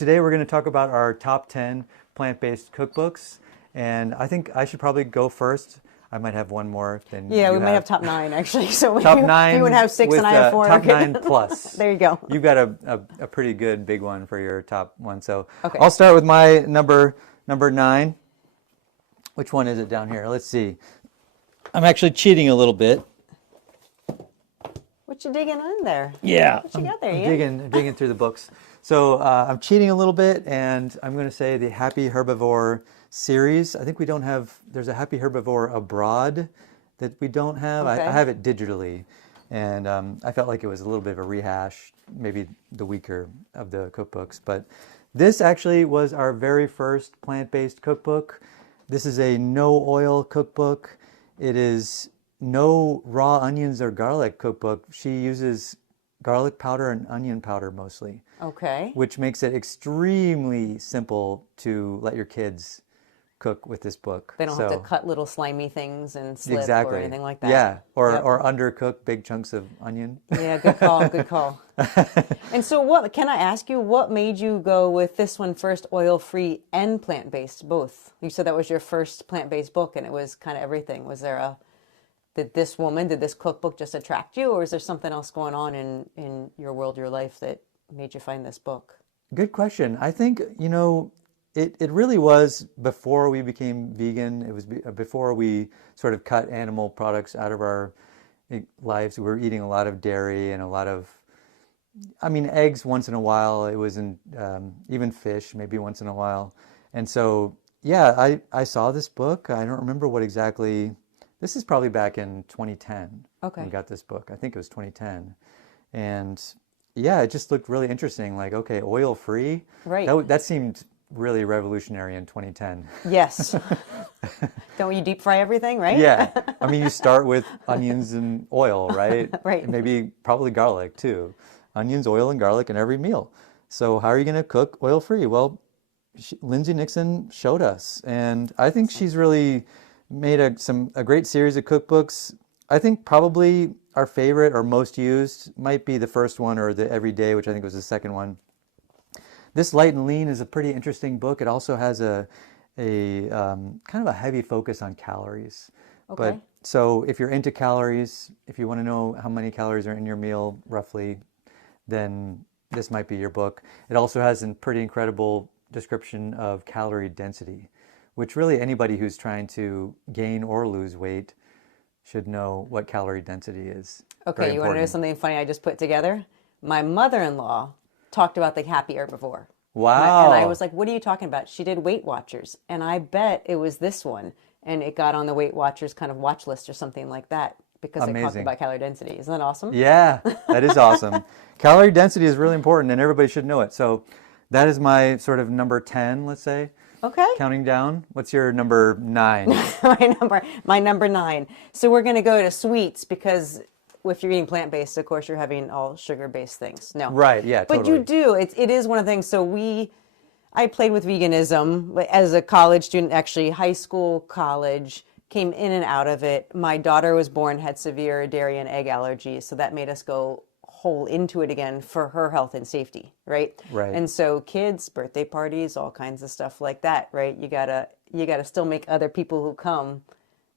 Today we're going to talk about our top 10 plant-based cookbooks, and I think I should probably go first. I might have one more than Yeah, you we might have top 9 actually. So top you, 9 you would have 6 with, and I have 4. top 9 plus. There you go. You've got a pretty good big one for your top one. So Okay. I'll start with my number 9. Which one is it down here? Let's see. I'm actually cheating a little bit. What you digging in there? Yeah, What you got there, I'm Ian? digging through the books. So I'm cheating a little bit, and I'm going to say the Happy Herbivore series. I think we don't have, there's a Happy Herbivore abroad that we don't have. Okay. I have it digitally, and I felt like it was a little bit of a rehash, maybe the weaker of the cookbooks. But this actually was our very first plant-based cookbook. This is a no oil cookbook. It is no raw onions or garlic cookbook. She uses garlic powder and onion powder mostly. Okay. Which makes it extremely simple to let your kids cook with this book. They don't have to cut little slimy things and slip exactly. or anything like that. Yeah, or Yep. or undercook big chunks of onion. Yeah, good call, good call. And so what, can I ask you, what made you go with this one first, oil-free and plant-based, both? You said that was your first plant-based book and it was kind of everything. Was there did this cookbook just attract you, or is there something else going on in your world, your life, that made you find this book? Good question. I think, it really was before we became vegan. It was before we sort of cut animal products out of our lives. We were eating a lot of dairy and a lot of, eggs once in a while. It wasn't, even fish maybe once in a while. And so, yeah, I saw this book. I don't remember what exactly. This is probably back in 2010. Okay. We got this book. I think it was 2010. And yeah, it just looked really interesting. Like, okay, oil free. Right. That seemed really revolutionary in 2010. Yes. Don't you deep fry everything, right? Yeah. You start with onions and oil, right? Right. And maybe probably garlic too. Onions, oil, and garlic in every meal. So how are you going to cook oil free? Well, Lindsay Nixon showed us. And I think she's really made a great series of cookbooks. I think probably our favorite or most used might be the first one, or the Everyday, which I think was the second one. This Light and Lean is a pretty interesting book. It also has a kind of a heavy focus on calories. Okay. But so if you're into calories, if you want to know how many calories are in your meal roughly, then this might be your book. It also has a pretty incredible description of calorie density, which really anybody who's trying to gain or lose weight should know what calorie density is. Okay, you want to know something funny I just put together? My mother-in-law talked about the Happy Herbivore. Wow. And I was like, what are you talking about? She did Weight Watchers. And I bet it was this one. And it got on the Weight Watchers kind of watch list or something like that, because it talked about calorie density. Isn't that awesome? Yeah, that is awesome. Calorie density is really important and everybody should know it. So that is my sort of number 10, let's say. Okay. Counting down. What's your number 9? my number 9. So we're going to go to sweets, because if you're eating plant-based, of course, you're having all sugar-based things. No. Right, yeah, But totally. you do. It is one of the things. So I played with veganism as a college student, actually high school, college, came in and out of it. My daughter was born, had severe dairy and egg allergies, so that made us go whole into it again for her health and safety, right? Right. And so kids, birthday parties, all kinds of stuff like that, right? You gotta still make other people who come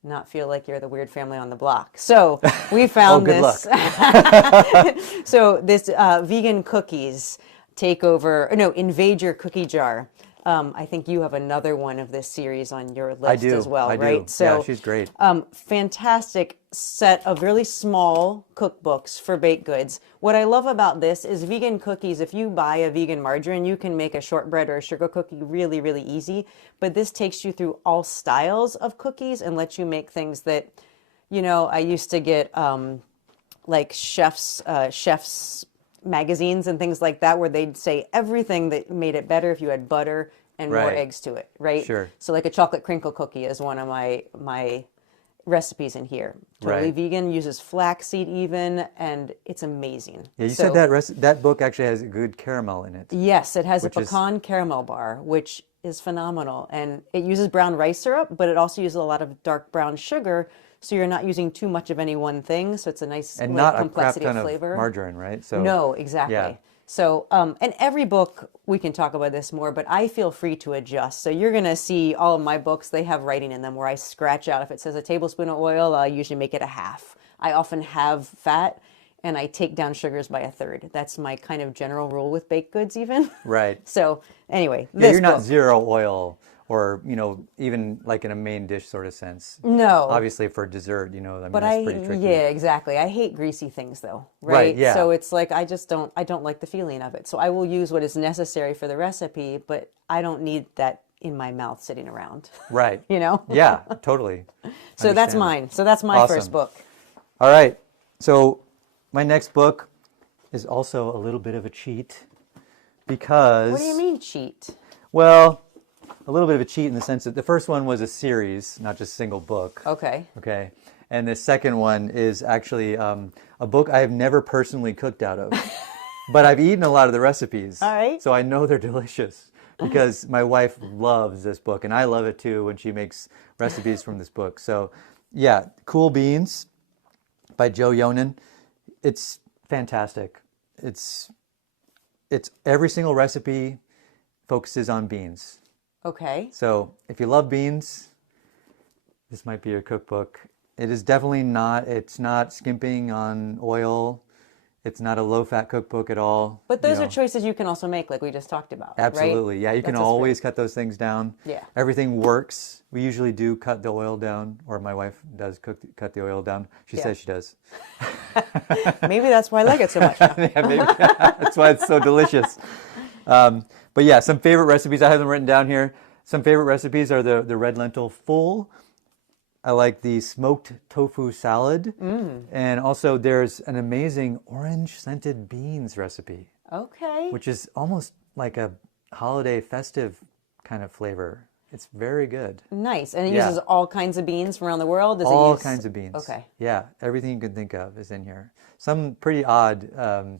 not feel like you're the weird family on the block. So we found good this. So this vegan cookies Invade Your Cookie Jar. I think you have another one of this series on your list as well, I right? do. So, yeah, she's great. Fantastic set of really small cookbooks for baked goods. What I love about this is vegan cookies. If you buy a vegan margarine, you can make a shortbread or a sugar cookie really, really easy. But this takes you through all styles of cookies and lets you make things that, I used to get like chefs magazines and things like that, where they'd say everything that made it better if you had butter and more Right. eggs to it, right? Sure. So like a chocolate crinkle cookie is one of my recipes in here. Totally Right. vegan, uses flaxseed even, and it's amazing. Yeah, you said that book actually has a good caramel in it. Yes, it has a Which is- pecan caramel bar, which is phenomenal. And it uses brown rice syrup, but it also uses a lot of dark brown sugar, so you're not using too much of any one thing. So it's a nice And not a crap complexity ton of of flavor. margarine, right? So No, exactly. Yeah. So, and every book, we can talk about this more, but I feel free to adjust. So you're going to see all of my books, they have writing in them where I scratch out. If it says a tablespoon of oil, I usually make it a half. I often have fat and I take down sugars by a third. That's my kind of general rule with baked goods even. Right. So anyway, Yeah, this you're not book. zero oil or, even like in a main dish sort of sense. No. Obviously for dessert, But that's pretty tricky. yeah, exactly. I hate greasy things though, Right, right? yeah. So it's like I don't like the feeling of it. So I will use what is necessary for the recipe, but I don't need that in my mouth sitting around. Right. You know? Yeah, totally. So that's Understand. mine. So that's my Awesome. first book. All right. So my next book is also a little bit of a cheat because, What do you mean cheat? well, a little bit of a cheat in the sense that the first one was a series, not just a single book. Okay. Okay. And the second one is actually a book I have never personally cooked out of, but I've eaten a lot of the recipes. All right. So I know they're delicious because my wife loves this book and I love it too when she makes recipes from this book. So yeah, Cool Beans by Joe Yonan. It's fantastic. It's every single recipe focuses on beans. Okay. So if you love beans, this might be your cookbook. It is definitely not, it's not skimping on oil. It's not a low-fat cookbook at all. But those are choices you can also make, like we just talked about. Absolutely. Right? Yeah, you can That's what's always great. cut those things down. Yeah. Everything works. We usually do cut the oil down, or my wife does cut the oil down. She Yeah. says she does. Maybe that's why I like it so much. Yeah, maybe. That's why it's so delicious. But yeah, some favorite recipes. I have them written down here. Some favorite recipes are the red lentil full. I like the smoked tofu salad. And also there's an amazing orange scented beans recipe, Okay. which is almost like a holiday festive kind of flavor. It's very good. Nice. And it Yeah. uses all kinds of beans from around the world? Does it All use... kinds of beans. Okay. Yeah, everything you can think of is in here. Some pretty odd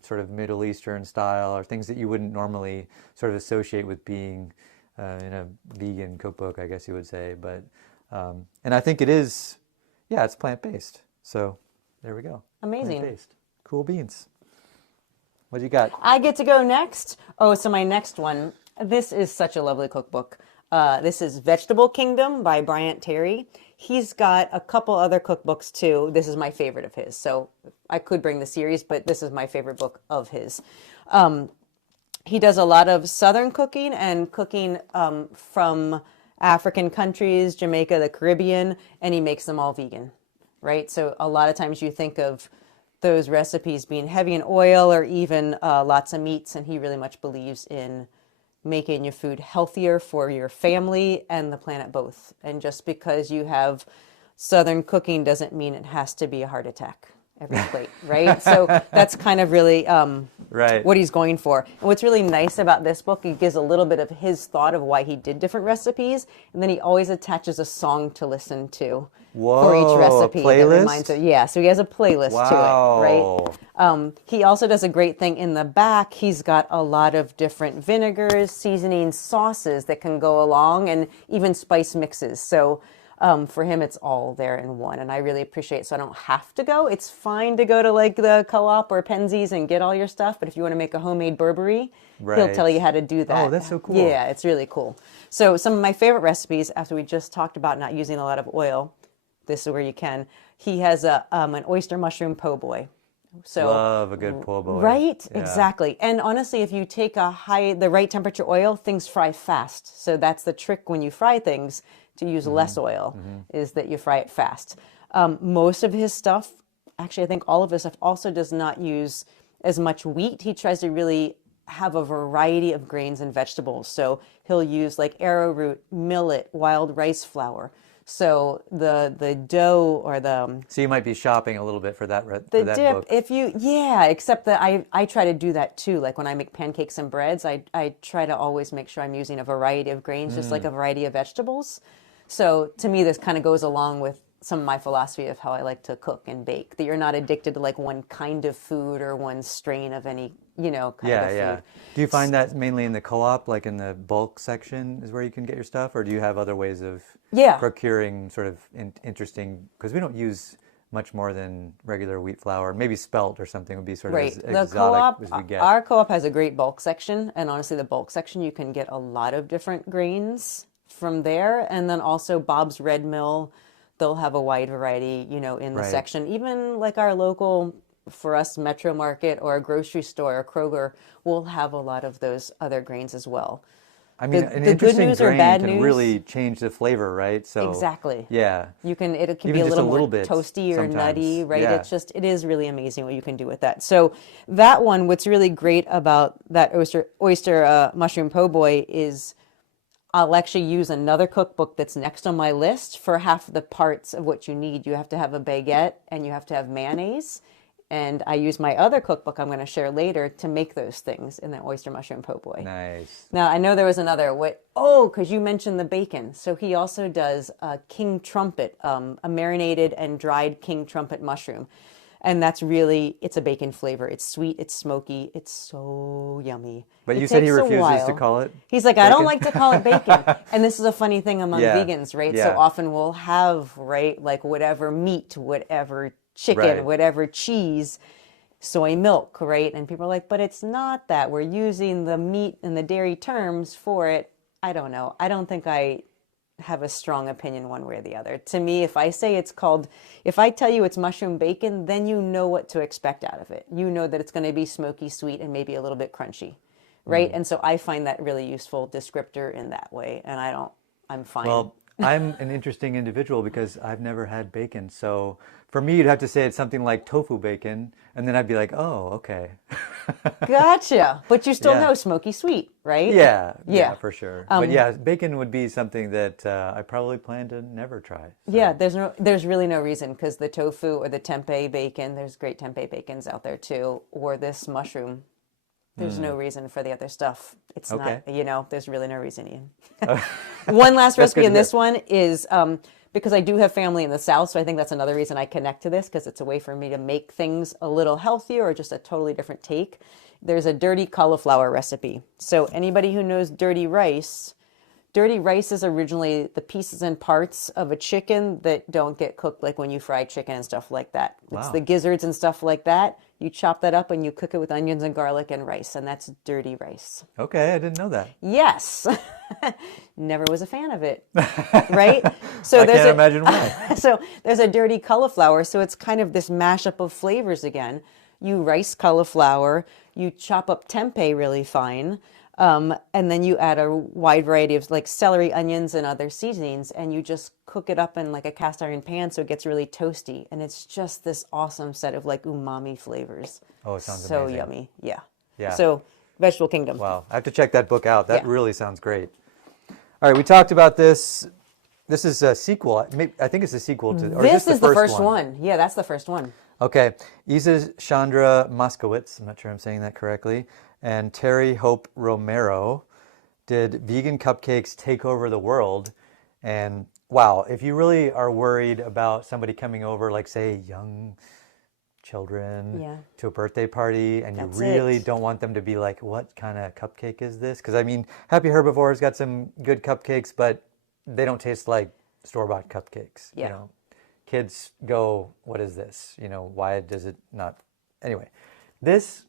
sort of Middle Eastern style or things that you wouldn't normally sort of associate with being in a vegan cookbook, I guess you would say. But and I think it is, yeah, it's plant-based. So there we go. Amazing. Plant-based. Cool beans. What do you got? I get to go next. Oh, so my next one. This is such a lovely cookbook. This is Vegetable Kingdom by Bryant Terry. He's got a couple other cookbooks too. This is my favorite of his. So I could bring the series, but this is my favorite book of his. He does a lot of Southern cooking and cooking from African countries, Jamaica, the Caribbean, and he makes them all vegan, right? So a lot of times you think of those recipes being heavy in oil or even lots of meats, and he really much believes in making your food healthier for your family and the planet both. And just because you have Southern cooking doesn't mean it has to be a heart attack every plate, right? So that's kind of really Right. what he's going for. And what's really nice about this book, he gives a little bit of his thought of why he did different recipes, and then he always attaches a song to listen to for each Whoa, a recipe. That playlist? reminds it. Yeah, so he has a playlist to it, right? He also does a great thing in the back. He's got a lot of different vinegars, seasonings, sauces that can go along, and even spice mixes. So for him, it's all there in one, and I really appreciate it. So I don't have to go. It's fine to go to like the Co-op or Penzies and get all your stuff, but if you want to make a homemade Burberry, he'll Right. tell you how to do that. Oh, that's so cool. Yeah, it's really cool. So some of my favorite recipes, after we just talked about not using a lot of oil, this is where you can. He has an oyster mushroom po' boy. So Love a good po' boy. right, Yeah. exactly. And honestly, if you take the right temperature oil, things fry fast. So that's the trick when you fry things to use less oil, is that you fry it fast. Most of his stuff, actually, I think all of his stuff also does not use as much wheat. He tries to really have a variety of grains and vegetables. So he'll use like arrowroot, millet, wild rice flour. So the dough or So you might be shopping a little bit for that the that dip, book. if you, yeah, except that I try to do that too. Like when I make pancakes and breads, I try to always make sure I'm using a variety of grains, just like a variety of vegetables. So to me, this kind of goes along with some of my philosophy of how I like to cook and bake, that you're not addicted to like one kind of food or one strain of any, kind of Yeah. food. Do you find that mainly in the co-op, like in the bulk section is where you can get your stuff? Or do you have other ways of Yeah. procuring sort of interesting, because we don't use much more than regular wheat flour. Maybe spelt or something would be sort of Right. as The exotic co-op, as we get. our co-op has a great bulk section, and honestly, the bulk section you can get a lot of different grains from there, and then also Bob's Red Mill, they'll have a wide variety, in the Right. section. Even like our local, for us, Metro Market or a grocery store or Kroger will have a lot of those other grains as well. I mean, an The good interesting news or grain bad can news, really change the flavor, right? So, exactly. yeah, It can be even a just a little more little bit toasty or nutty, sometimes. right? Yeah. It is really amazing what you can do with that. So that one, what's really great about that oyster mushroom po' boy is I'll actually use another cookbook that's next on my list for half the parts of what you need. You have to have a baguette and you have to have mayonnaise. And I use my other cookbook I'm going to share later to make those things in the oyster mushroom po' boy. Nice. Now, I know there was another, because you mentioned the bacon. So he also does a king trumpet, a marinated and dried king trumpet mushroom. And it's a bacon flavor. It's sweet, it's smoky, it's so yummy. But It you said he takes a refuses to while. call it He's like, I don't bacon? like to call it bacon. And this is a funny thing among Yeah. vegans, right? So Yeah. often we'll have, right, like whatever meat, whatever chicken, Right. whatever cheese, soy milk, right? And people are like, but it's not that. We're using the meat and the dairy terms for it. I don't know. I don't think I have a strong opinion one way or the other. To me, if I tell you it's mushroom bacon, then you know what to expect out of it. You know that it's going to be smoky, sweet, and maybe a little bit crunchy, right? And so I find that really useful descriptor in that way. And I'm fine. Well, I'm an interesting individual because I've never had bacon. So for me, you'd have to say it's something like tofu bacon, and then I'd be like, oh, okay. Gotcha. But you still Yeah. know smoky sweet, right? Yeah, Yeah. for sure. But yeah, bacon would be something that I probably plan to never try. So, Yeah, there's really no reason because the tofu or the tempeh bacon, there's great tempeh bacons out there too, or this mushroom. There's no reason for the other stuff. It's Okay. not, there's really no reason, Ian. One last That's good recipe to in hear. this one is because I do have family in the South, so I think that's another reason I connect to this because it's a way for me to make things a little healthier or just a totally different take. There's a dirty cauliflower recipe. So anybody who knows dirty rice is originally the pieces and parts of a chicken that don't get cooked like when you fry chicken and stuff like that. It's Wow. the gizzards and stuff like that. You chop that up and you cook it with onions and garlic and rice, and that's dirty rice. Okay, I didn't know that. Yes. Never was a fan of it. Right? So I can't imagine why. So there's a dirty cauliflower, so it's kind of this mashup of flavors again. You rice cauliflower, you chop up tempeh really fine, and then you add a wide variety of like celery, onions, and other seasonings, and you just cook it up in like a cast iron pan so it gets really toasty. And it's just this awesome set of like umami flavors. Oh, it sounds so amazing. yummy. Yeah. Yeah. So Vegetable Kingdom. Wow, I have to check that book out. That Yeah. really sounds great. All right, we talked about this. This is a sequel. I think it's a sequel to. Or This is the first first one. Yeah, that's the first one. Okay, Isa Chandra Moskowitz, I'm not sure I'm saying that correctly, and Terry Hope Romero did Vegan Cupcakes Take Over the World. And wow, if you really are worried about somebody coming over, like say young children Yeah. to a birthday party, and That's you really it. don't want them to be like, what kind of cupcake is this? Because I mean, Happy Herbivore's got some good cupcakes, but they don't taste like store-bought cupcakes. Yeah. You know, kids go, what is this? You know, why does it not? Anyway, this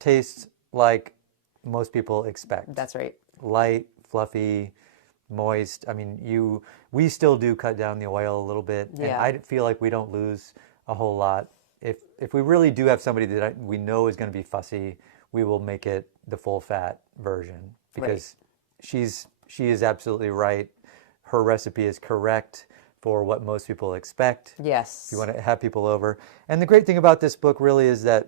tastes like most people expect. That's right. Light, fluffy, moist. I mean, we still do cut down the oil a little bit, and Yeah. I feel like we don't lose a whole lot. If we really do have somebody that we know is going to be fussy, we will make it the full fat version because she is absolutely right. Her recipe is correct for what most people expect. Yes. If you want to have people over. And the great thing about this book really is that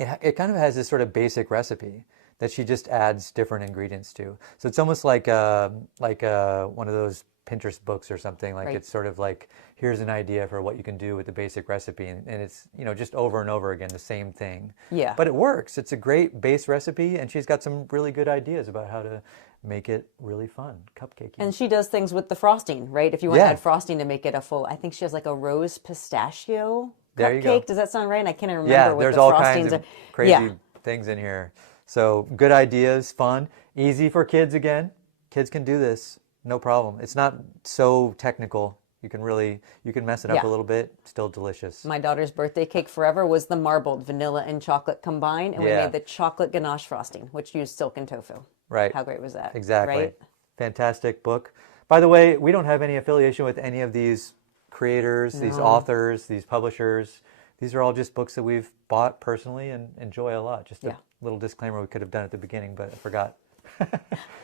it kind of has this sort of basic recipe that she just adds different ingredients to. So it's almost like one of those Pinterest books or something. Like Right. it's sort of like, here's an idea for what you can do with the basic recipe. And it's, just over and over again, the same thing. Yeah. But it works. It's a great base recipe. And she's got some really good ideas about how to make it really fun, cupcakey. And she does things with the frosting, right? If you want to Yeah. add frosting to make it a full, I think she has like a rose pistachio There you go. cupcake. Does that sound right? I can't remember Yeah, what there's the all frostings kinds of are. crazy Yeah. things in here. So good ideas, fun, easy for kids again. Kids can do this, no problem. It's not so technical. You can mess it up Yeah. a little bit, still delicious. My daughter's birthday cake forever was the marbled vanilla and chocolate combined, and we Yeah. made the chocolate ganache frosting, which used silken tofu. Right. How great was that? Exactly. Right? Fantastic book. By the way, we don't have any affiliation with any of these creators, these authors, these publishers. These are all just books that we've bought personally and enjoy a lot. Just a little disclaimer we could have done at the beginning, but I forgot.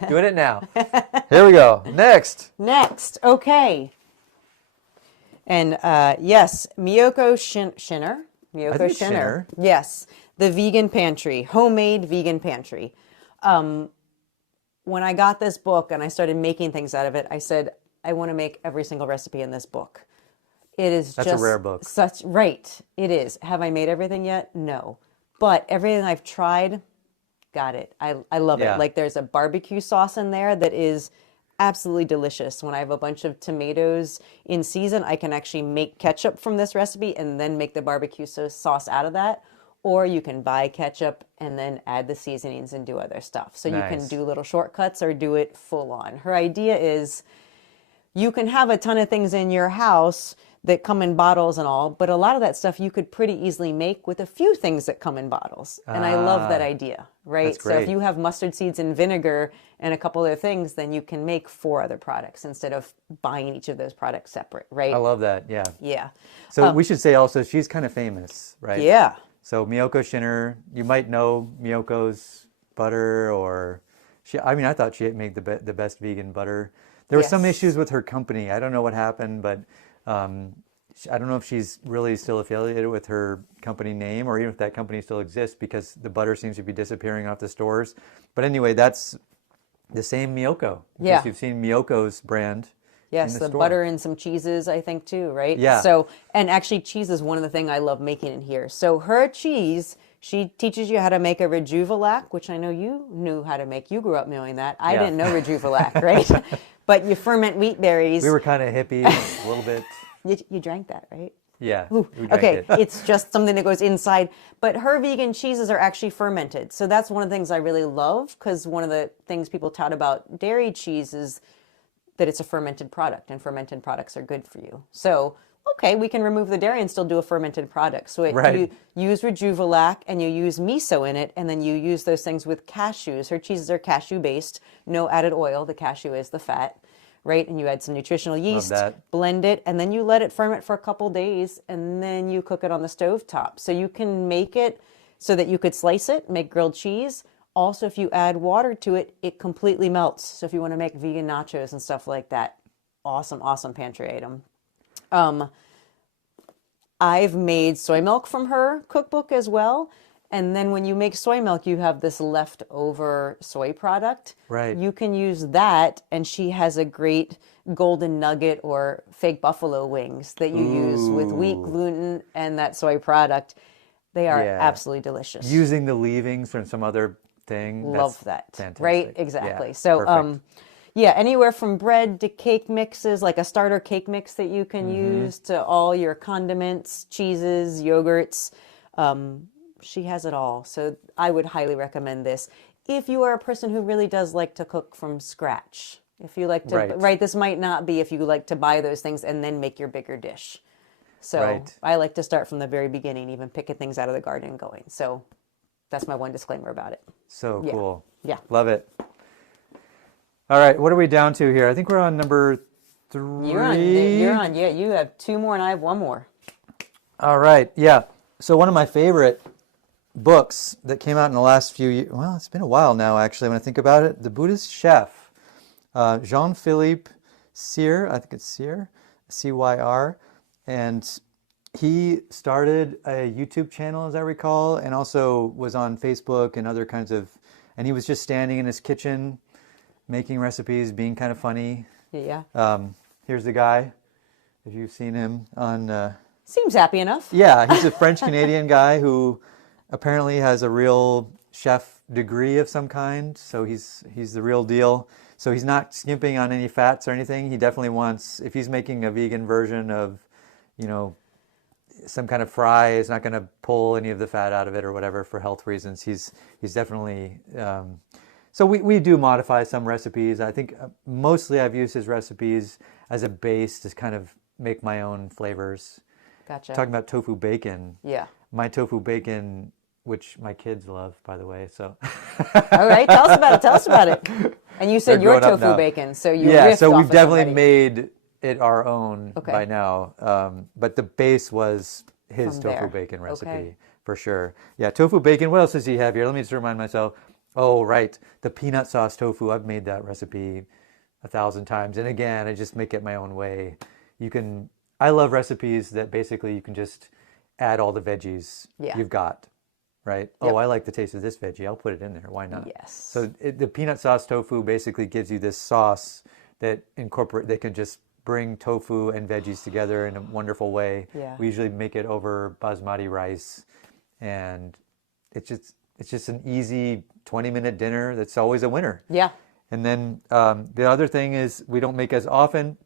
Doing it now. Here we go. Next. Next, okay. And yes, Miyoko Shinner. I think it's Shinner. Yes, the vegan pantry, homemade vegan pantry. When I got this book and I started making things out of it, I said, I want to make every single recipe in this book. It is That's just a rare book. Right, it is. Have I made everything yet? No. But everything I've tried, got it. I love Yeah. it. Like there's a barbecue sauce in there that is absolutely delicious. When I have a bunch of tomatoes in season, I can actually make ketchup from this recipe and then make the barbecue sauce out of that. Or you can buy ketchup and then add the seasonings and do other stuff. So you can Nice. do little shortcuts or do it full on. Her idea is you can have a ton of things in your house that come in bottles and all, but a lot of that stuff you could pretty easily make with a few things that come in bottles. And I love that idea, right? That's So if great. you have mustard seeds and vinegar and a couple other things, then you can make 4 other products instead of buying each of those products separate, right? I love that. Yeah. Yeah. So we should say also she's kind of famous, right? Yeah. So Miyoko Shinner, you might know Miyoko's butter, or I thought she made the best vegan butter. There were some Yes. issues with her company. I don't know what happened, but I don't know if she's really still affiliated with her company name, or even if that company still exists, because the butter seems to be disappearing off the stores. But anyway, that's the same Miyoko. Yeah. Because you've seen Miyoko's brand. Yes, in the store. butter and some cheeses, I think, too, right? Yeah. So, and actually cheese is one of the things I love making in here. So her cheese, she teaches you how to make a Rejuvelac, which I know you knew how to make. You grew up knowing that. I Yeah. didn't know Rejuvelac, right? But you ferment wheat berries. We were kind of hippie a little bit. You drank that, right? Yeah. Ooh, we drank okay, it. it's just something that goes inside. But her vegan cheeses are actually fermented. So that's one of the things I really love, because one of the things people tout about dairy cheese is that it's a fermented product, and fermented products are good for you. So, okay, we can remove the dairy and still do a fermented product. So Right. you use Rejuvelac and you use miso in it, and then you use those things with cashews. Her cheeses are cashew based, no added oil. The cashew is the fat, right? And you add some nutritional yeast, that. blend it, and then you let it ferment for a couple days, and then you cook it on the stove top. So you can make it so that you could slice it, make grilled cheese. Also, if you add water to it, it completely melts. So if you want to make vegan nachos and stuff like that, awesome, awesome pantry item. I've made soy milk from her cookbook as well. And then when you make soy milk, you have this leftover soy product. Right. You can use that, and she has a great golden nugget or fake buffalo wings that you use with wheat gluten and that soy product. They are Yeah. absolutely delicious. Using the leavings from some other thing. Love that's that. fantastic. Right? Yeah, Exactly. So, perfect. yeah, anywhere from bread to cake mixes, like a starter cake mix that you can use, to all your condiments, cheeses, yogurts. She has it all. So I would highly recommend this. If you are a person who really does like to cook from scratch, if you like to, Right. this might not be if you like to buy those things and then make your bigger dish. So Right. I like to start from the very beginning, even picking things out of the garden and going. So that's my one disclaimer about it. So Yeah. cool. Yeah. Love it. All right, what are we down to here? I think we're on number 3. You're on. Yeah, you have 2 more and I have 1 more. All right, yeah. So one of my favorite books that came out in the last few years, well, it's been a while now actually when I think about it, The Buddhist Chef, Jean-Philippe Cyr, I think it's Cyr, C-Y-R, and he started a YouTube channel, as I recall, and also was on Facebook and other kinds of, and he was just standing in his kitchen making recipes, being kind of funny. Yeah. Here's the guy, if you've seen him on... Seems happy enough. Yeah, he's a French-Canadian guy who apparently has a real chef degree of some kind, so he's the real deal. So he's not skimping on any fats or anything. He definitely wants, if he's making a vegan version of, some kind of fry, he's not going to pull any of the fat out of it or whatever for health reasons. He's definitely... So we do modify some recipes. I think mostly I've used his recipes as a base to kind of make my own flavors. Gotcha. Talking about tofu bacon. Yeah. My tofu bacon, which my kids love, by the way. So All right, tell us about it. Tell us about it. And you said They're your growing up tofu now. bacon, so you yeah, riffed so off we've of definitely somebody. made it our own Okay. by now. But the base was his From tofu there. bacon recipe Okay. for sure. Yeah, tofu bacon. What else does he have here? Let me just remind myself. Oh, right, the peanut sauce tofu. I've made that recipe 1,000 times, and again, I just make it my own way. You can. I love recipes that basically you can just add all the veggies Yeah. you've got. Right? Yep. Oh, I like the taste of this veggie. I'll put it in there. Why not? Yes. So the peanut sauce tofu basically gives you this sauce that they can just bring tofu and veggies together in a wonderful way. Yeah. We usually make it over basmati rice, and it's just an easy 20-minute dinner that's always a winner. Yeah. And then the other thing is we don't make as often,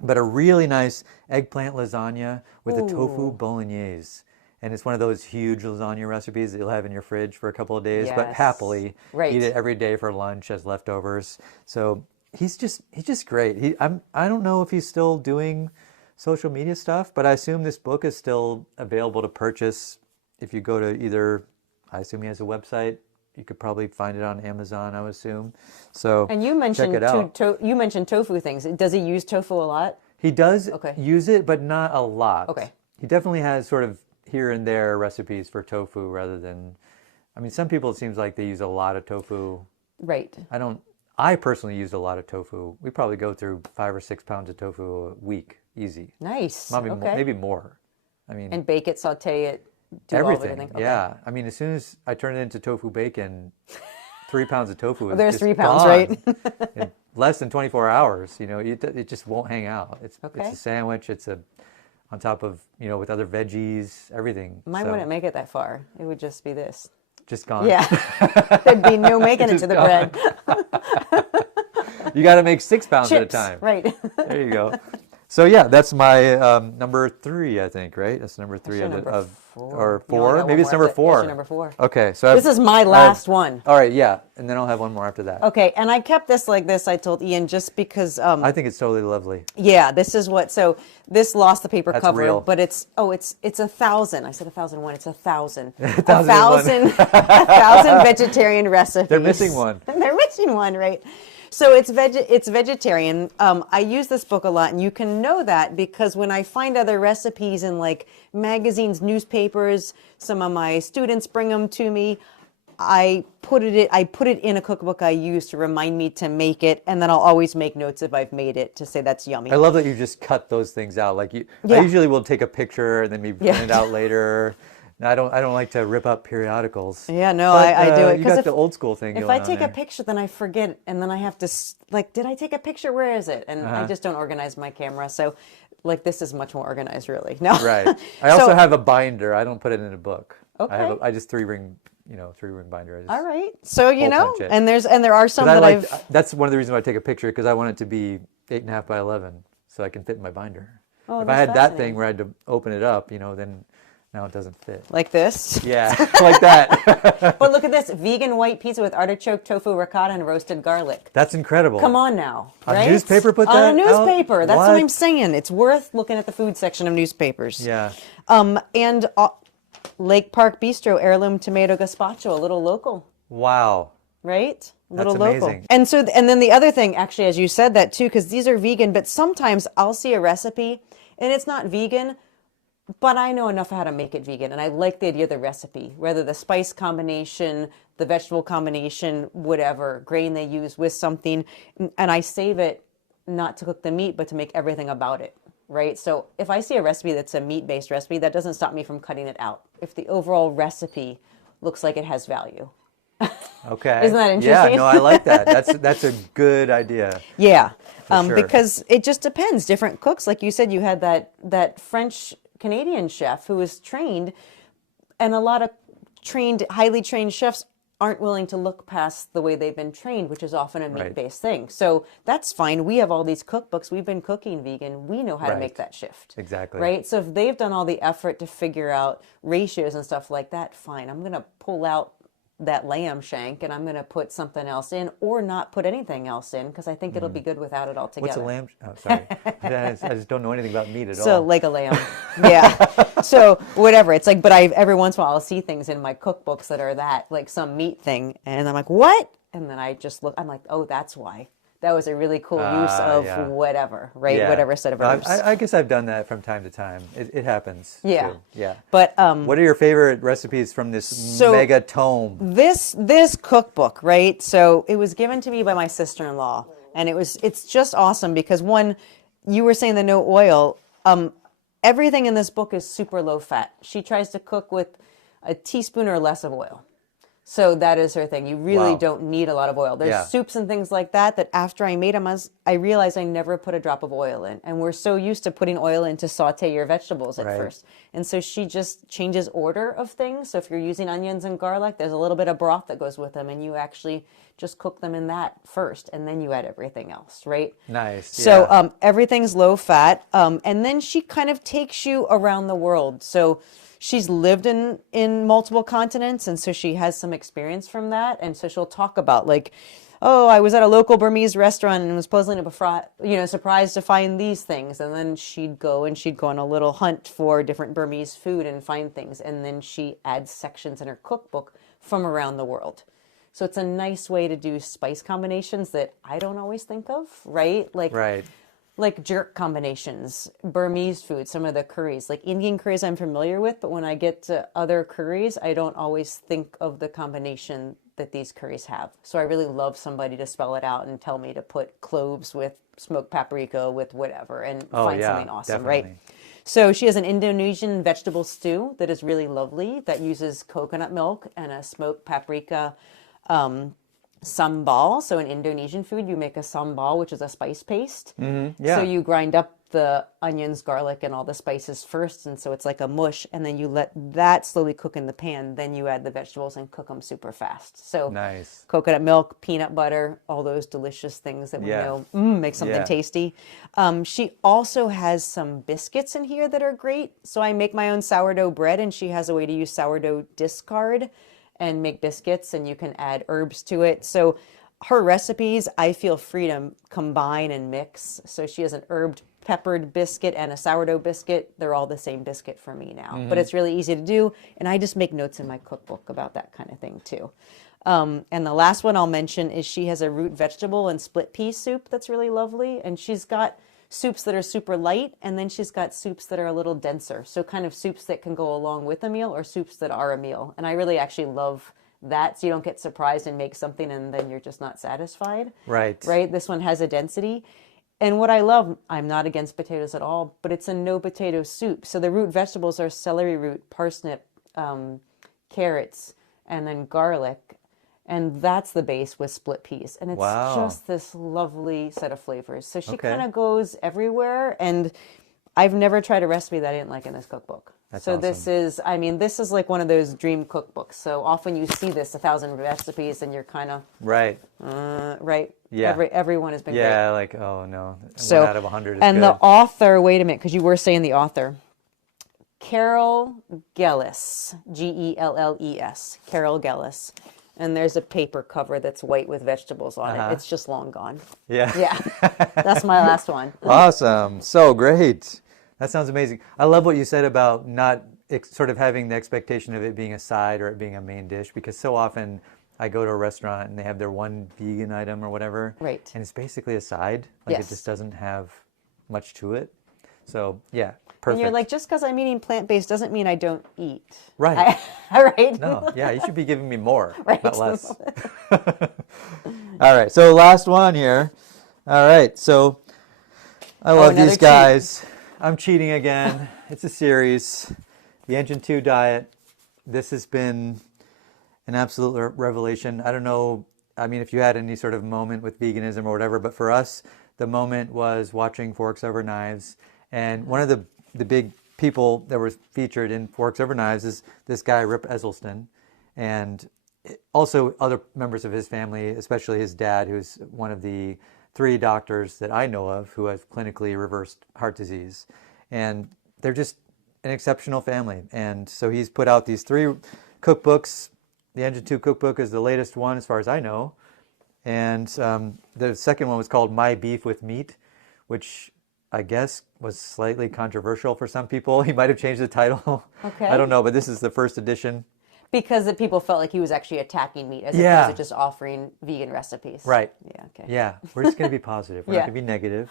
but a really nice eggplant lasagna with a tofu Ooh. bolognese. And it's one of those huge lasagna recipes that you'll have in your fridge for a couple of days, but Yes. happily Right. eat it every day for lunch as leftovers. So he's just great. I don't know if he's still doing social media stuff, but I assume this book is still available to purchase if you go to either, I assume he has a website. You could probably find it on Amazon, I would assume. So And you check mentioned it out. you mentioned tofu things. Does he use tofu a lot? He does Okay. use it, but not a lot. Okay. He definitely has sort of here and there recipes for tofu rather than, I mean, some people it seems like they use a lot of tofu. Right. I personally use a lot of tofu. We probably go through 5 or 6 pounds of tofu a week, easy. Nice. Maybe Okay. more, maybe more. I mean, And bake it, saute it, do all of everything. everything. Okay. Yeah. I mean, as soon as I turn it into tofu bacon, 3 pounds of tofu is There's just 3 pounds, gone. right? In less than 24 hours, it just won't hang out. It's Okay. a sandwich. It's on top of, with other veggies, everything. Mine So, wouldn't make it that far. It would just be this. just gone. Yeah. There'd be no making it Just to the gone. bread. You got to make 6 pounds at a Chips. time. Right. There you go. So yeah, that's my number 3, I think, right? That's number 3 Your of, number of 4. or You only 4. got Maybe one it's more number after- 4. That's your number 4. Okay, so This is my last one. All right, yeah, and then I'll have one more after that. Okay, and I kept this like this, I told Ian, just because, I think it's totally lovely. yeah, this is what, so this lost the paper That's cover, real. but it's 1,000. I said 1,001, it's 1,000. 1,001. 1,000 vegetarian recipes. They're missing one. They're missing one, right? So it's vegetarian. I use this book a lot, and you can know that because when I find other recipes in like magazines, newspapers, some of my students bring them to me. I put it in a cookbook I use to remind me to make it, and then I'll always make notes if I've made it to say that's yummy. I love that you just cut those things out. Like I Yeah. usually will take a picture and then maybe Yeah. print it out later. No, I don't like to rip up periodicals. Yeah, no, But, I do it. You 'Cause got the old school thing If going I on take a there. picture, then I forget, and then I have to did I take a picture? Where is it? And Uh-huh. I just don't organize my camera. So, like, this is much more organized, really. No, Right. I also have a binder. I don't put it in a book. Okay. I just three-ring binder. I just, All right. So you Hole know, punch it. and there are some 'Cause that I I've. that's one of the reasons why I take a picture, because I want it to be 8.5 by 11, so I can fit in my binder. Oh, if I that's had that fascinating. thing where I had to open it up, then now it doesn't fit. Like this. Yeah, like that. But look at this vegan white pizza with artichoke, tofu, ricotta, and roasted garlic. That's incredible. Come on now. A right? newspaper put On that a newspaper. out? That's what What? I'm saying. It's worth looking at the food section of newspapers. Yeah. And Lake Park Bistro heirloom tomato gazpacho, a little local. Wow. Right? A little That's local. amazing. And then the other thing, actually, as you said that too, because these are vegan, but sometimes I'll see a recipe and it's not vegan, but I know enough how to make it vegan. And I like the idea of the recipe, whether the spice combination, the vegetable combination, whatever grain they use with something. And I save it not to cook the meat, but to make everything about it. Right? So if I see a recipe that's a meat-based recipe, that doesn't stop me from cutting it out. If the overall recipe looks like it has value. Okay. Isn't that Yeah, interesting? no, I like that. That's a good idea. Yeah, sure. because it just depends. Different cooks, like you said, you had that French Canadian chef who was trained, and a lot of highly trained chefs aren't willing to look past the way they've been trained, which is often a Right. meat-based thing. So that's fine. We have all these cookbooks. We've been cooking vegan. We know how to Right. make that shift. Exactly. Right? So if they've done all the effort to figure out ratios and stuff like that, fine. I'm going to pull out that lamb shank and I'm going to put something else in or not put anything else in because I think it'll be good without it What's a altogether. lamb? Oh, sorry. I just don't know anything about meat at So all. like a lamb. Yeah. So whatever. It's like, but I every once in a while I'll see things in my cookbooks that are that, like some meat thing. And I'm like, what? And then I just look, I'm like, oh, that's why. That was a really cool use of Yeah. whatever, right? Yeah. Whatever set of herbs. I guess I've done that from time to time. It happens Yeah. too. Yeah. But What are your favorite recipes from this So- mega tome? this cookbook, right? So it was given to me by my sister-in-law, and it's just awesome because one, you were saying the no oil. Everything in this book is super low fat. She tries to cook with a teaspoon or less of oil. So that is her thing. You really Wow. don't need a lot of oil. There's Yeah. soups and things like that after I made them, I realized I never put a drop of oil in. And we're so used to putting oil in to saute your vegetables at Right. first. And so she just changes order of things. So if you're using onions and garlic, there's a little bit of broth that goes with them. And you actually just cook them in that first. And then you add everything else, right? Nice. So Yeah. everything's low fat. And then she kind of takes you around the world. So she's lived in multiple continents, and so she has some experience from that. And so she'll talk about like, oh, I was at a local Burmese restaurant and was pleasantly surprised to find these things. And then she'd go on a little hunt for different Burmese food and find things. And then she adds sections in her cookbook from around the world. So it's a nice way to do spice combinations that I don't always think of, right? Right. Like jerk combinations, Burmese food, some of the curries, like Indian curries I'm familiar with, but when I get to other curries, I don't always think of the combination that these curries have. So I really love somebody to spell it out and tell me to put cloves with smoked paprika with whatever and find yeah, something awesome, right? definitely. So she has an Indonesian vegetable stew that is really lovely that uses coconut milk and a smoked paprika sambal. So in Indonesian food, you make a sambal, which is a spice paste. Yeah. So you grind up the onions, garlic, and all the spices first. And so it's like a mush. And then you let that slowly cook in the pan. Then you add the vegetables and cook them super fast. So Nice. coconut milk, peanut butter, all those delicious things that we Yeah. know make something Yeah. tasty. She also has some biscuits in here that are great. So I make my own sourdough bread, and she has a way to use sourdough discard and make biscuits, and you can add herbs to it. So her recipes, I feel free to combine and mix. So she has an herbed peppered biscuit and a sourdough biscuit. They're all the same biscuit for me now, but it's really easy to do. And I just make notes in my cookbook about that kind of thing too. And the last one I'll mention is she has a root vegetable and split pea soup that's really lovely. And she's got soups that are super light, and then she's got soups that are a little denser. So kind of soups that can go along with a meal or soups that are a meal. And I really actually love that, so you don't get surprised and make something and then you're just not satisfied. Right. Right? This one has a density. And what I love, I'm not against potatoes at all, but it's a no potato soup. So the root vegetables are celery root, parsnip, carrots, and then garlic. And that's the base with split peas. And it's Wow. just this lovely set of flavors. So she Okay. kind of goes everywhere. And I've never tried a recipe that I didn't like in this cookbook. That's so awesome. this is like one of those dream cookbooks. So often you see this 1,000 recipes and you're kind of, Right. right? Yeah. Everyone has been great. Yeah, like, oh no. So, One out of 100 is and good. the author, wait a minute, because you were saying the author. Carol Gellis, Gelles, Carol Gellis. And there's a paper cover that's white with vegetables on it. It's just long gone. Yeah. Yeah, that's my last one. Awesome. So great. That sounds amazing. I love what you said about not sort of having the expectation of it being a side or it being a main dish, because so often I go to a restaurant and they have their one vegan item or whatever. Right. And it's basically a side. Like Yes. it just doesn't have much to it. So yeah, And perfect. you're like, just because I'm eating plant-based doesn't mean I don't eat. Right. Right? No, yeah, you should be giving me more, Right. not less. All right, so last one here. All right, so I love another these cheat. guys. I'm cheating again. It's a series, the Engine 2 diet. This has been an absolute revelation. I don't know, I mean, if you had any sort of moment with veganism or whatever, but for us, the moment was watching Forks Over Knives. And one of the big people that was featured in Forks Over Knives is this guy, Rip Esselstyn, and also other members of his family, especially his dad, who's one of the 3 doctors that I know of who have clinically reversed heart disease. And they're just an exceptional family. And so he's put out these 3 cookbooks the Engine 2 cookbook is the latest one as far as I know. And the second one was called My Beef with Meat, which I guess was slightly controversial for some people. He might have changed the title. Okay. I don't know, but this is the first edition. Because the people felt like he was actually attacking meat as Yeah. opposed to just offering vegan recipes. Right. Yeah, okay. Yeah, we're just going to be positive. We're Yeah. not going to be negative.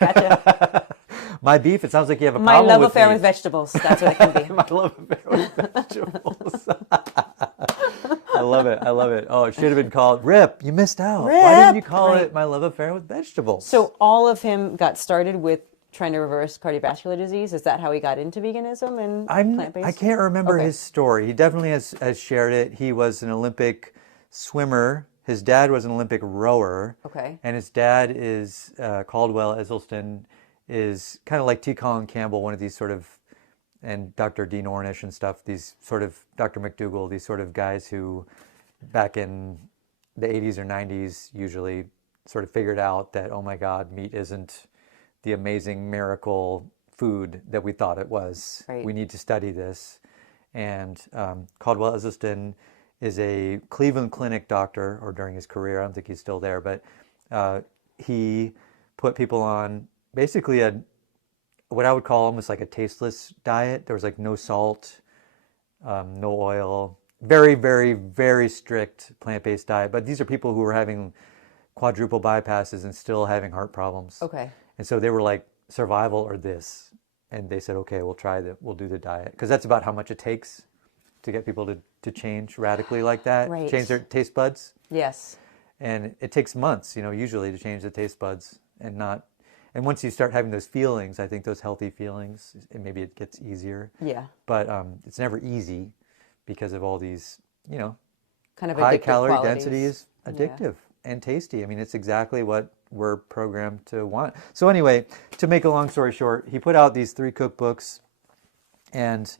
Gotcha. My beef, it sounds like you have a My problem love with affair meat. with vegetables. That's what it can be. My love affair with vegetables. I love it. I love it. Oh, it should have been called Rip. You missed out. Why didn't you Rip! call Right. it My Love Affair with Vegetables? So all of him got started with trying to reverse cardiovascular disease. Is that how he got into veganism and plant-based? I can't remember Okay. his story. He definitely has shared it. He was an Olympic swimmer. His dad was an Olympic rower. Okay. And his dad is Caldwell Esselstyn, is kind of like T. Colin Campbell, one of these sort of, and Dr. Dean Ornish and stuff, these sort of, Dr. McDougall, these sort of guys who back in the 80s or 90s usually sort of figured out that, oh my God, meat isn't the amazing miracle food that we thought it was. Right. We need to study this. And Caldwell Esselstyn is a Cleveland Clinic doctor, or during his career, I don't think he's still there, but he put people on basically what I would call almost like a tasteless diet. There was like no salt, no oil, very, very, very strict plant-based diet. But these are people who were having quadruple bypasses and still having heart problems. Okay. And so they were like, survival or this. And they said, okay, we'll do the diet. Because that's about how much it takes to get people to change radically like that, Right. change their taste buds. Yes. And it takes months, usually to change the taste buds and once you start having those feelings, I think those healthy feelings, maybe it gets easier. Yeah. But it's never easy because of all these, Kind of high addictive calorie qualities. density is addictive and tasty. I mean, it's exactly what we're programmed to want. So anyway, to make a long story short, he put out these 3 cookbooks, and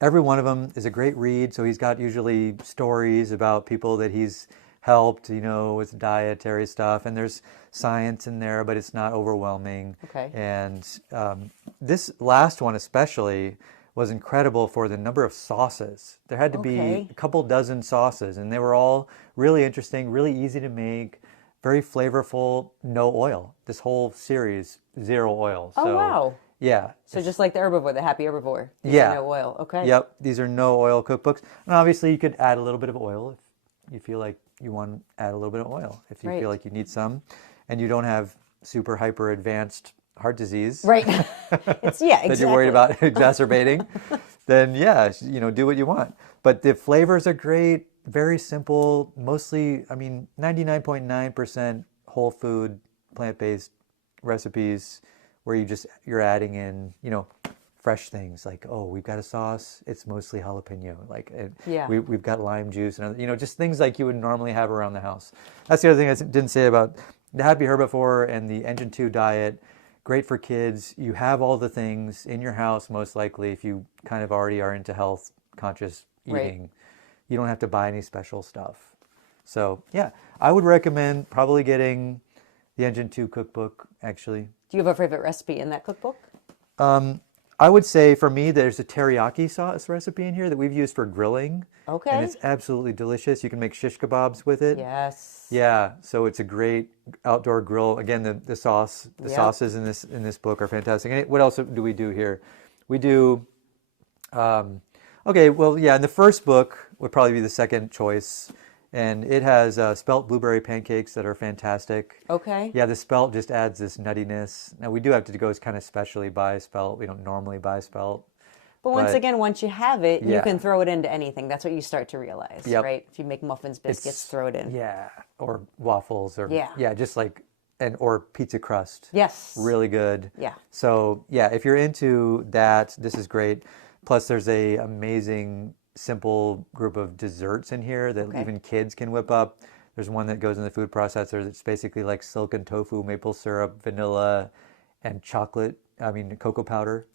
every one of them is a great read. So he's got usually stories about people that he's helped, with dietary stuff, and there's science in there, but it's not overwhelming. Okay. And this last one especially was incredible for the number of sauces. There had to be Okay. a couple dozen sauces, and they were all really interesting, really easy to make, very flavorful, no oil. This whole series, 0 oil. Oh, So, wow. yeah. So just like the Herbivore, the Happy Herbivore. These Yeah. are no oil. Okay. Yep, these are no oil cookbooks. And obviously you could add a little bit of oil if you feel like you want to add a little bit of oil. If you Right. feel like you need some and you don't have super hyper advanced heart disease Right. It's exactly. that you're worried about exacerbating, then do what you want. But the flavors are great, very simple, mostly, 99.9% whole food, plant-based recipes where you're adding in, fresh things like, oh, we've got a sauce, it's mostly jalapeno, we've got lime juice, and just things like you would normally have around the house. That's the other thing I didn't say about the Happy Herbivore and the Engine 2 diet. Great for kids. You have all the things in your house, most likely, if you kind of already are into health conscious eating. Right. You don't have to buy any special stuff. So yeah, I would recommend probably getting the Engine 2 cookbook, actually. Do you have a favorite recipe in that cookbook? I would say for me, there's a teriyaki sauce recipe in here that we've used for grilling. Okay. And it's absolutely delicious. You can make shish kebabs with it. Yes. Yeah, so it's a great outdoor grill. Again, the sauces in this book are fantastic. And what else do we do here? We do, in the first book would probably be the second choice. And it has spelt blueberry pancakes that are fantastic. Okay. Yeah, the spelt just adds this nuttiness. Now, we do have to go kind of specially buy spelt. We don't normally buy spelt. But once again, once you have it, you Yeah. can throw it into anything. That's what you start to realize, Yep. right? If you make muffins, biscuits, throw it in. Yeah, or waffles, or Yeah. just like, or pizza crust. Yes. Really good. Yeah. So yeah, if you're into that, this is great. Plus, there's a amazing simple group of desserts in here that even kids can whip up. There's one that goes in the food processor. It's basically like silken tofu, maple syrup, vanilla, and cocoa powder.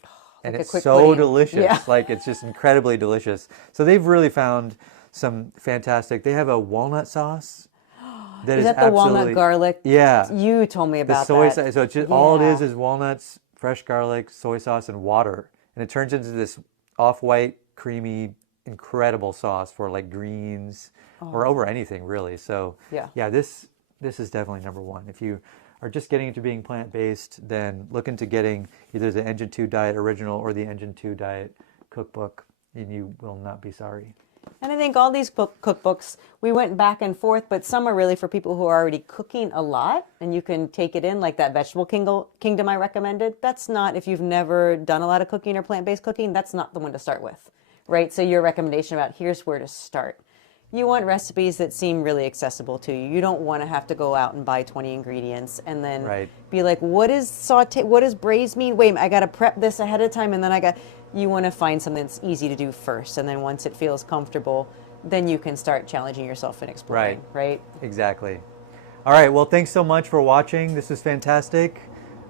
And Like a it's quick so pudding. delicious. Yeah. Like, it's just incredibly delicious. So they've really found some fantastic. They have a walnut sauce that Is is that the walnut absolutely garlic? Yeah. You told me The about soy that. sauce. So it's just, all it Yeah. is walnuts, fresh garlic, soy sauce, and water. And it turns into this off-white, creamy incredible sauce for like greens or over anything really. So Yeah. yeah, this is definitely number one. If you are just getting into being plant-based, then look into getting either the Engine 2 Diet Original or the Engine 2 Diet Cookbook, and you will not be sorry. And I think all these cookbooks, we went back and forth, but some are really for people who are already cooking a lot, and you can take it in, like that Vegetable Kingdom I recommended. That's not, if you've never done a lot of cooking or plant-based cooking, that's not the one to start with, right? So your recommendation about here's where to start. You want recipes that seem really accessible to you. You don't want to have to go out and buy 20 ingredients and then be like, what is saute? What does braised mean? Wait, I got to prep this ahead of time, and then you want to find something that's easy to do first, and then once it feels comfortable, then you can start challenging yourself and exploring, right? Exactly. All right, well, thanks so much for watching. This was fantastic.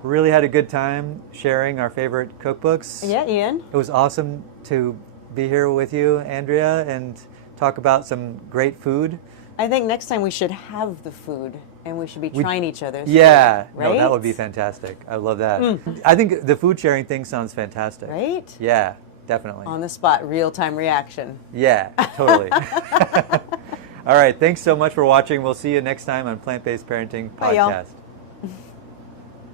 Really had a good time sharing our favorite cookbooks. Yeah, Ian. It was awesome to be here with you, Andrea, and talk about some great food. I think next time we should have the food, and we should be trying each other's food, right? No, right? that would be fantastic. I love that. I think the food sharing thing sounds fantastic. Right? Yeah, definitely. On the spot, real-time reaction. Yeah, totally. All right, thanks so much for watching. We'll see you next time on Plant-Based Parenting Bye, y'all. Podcast.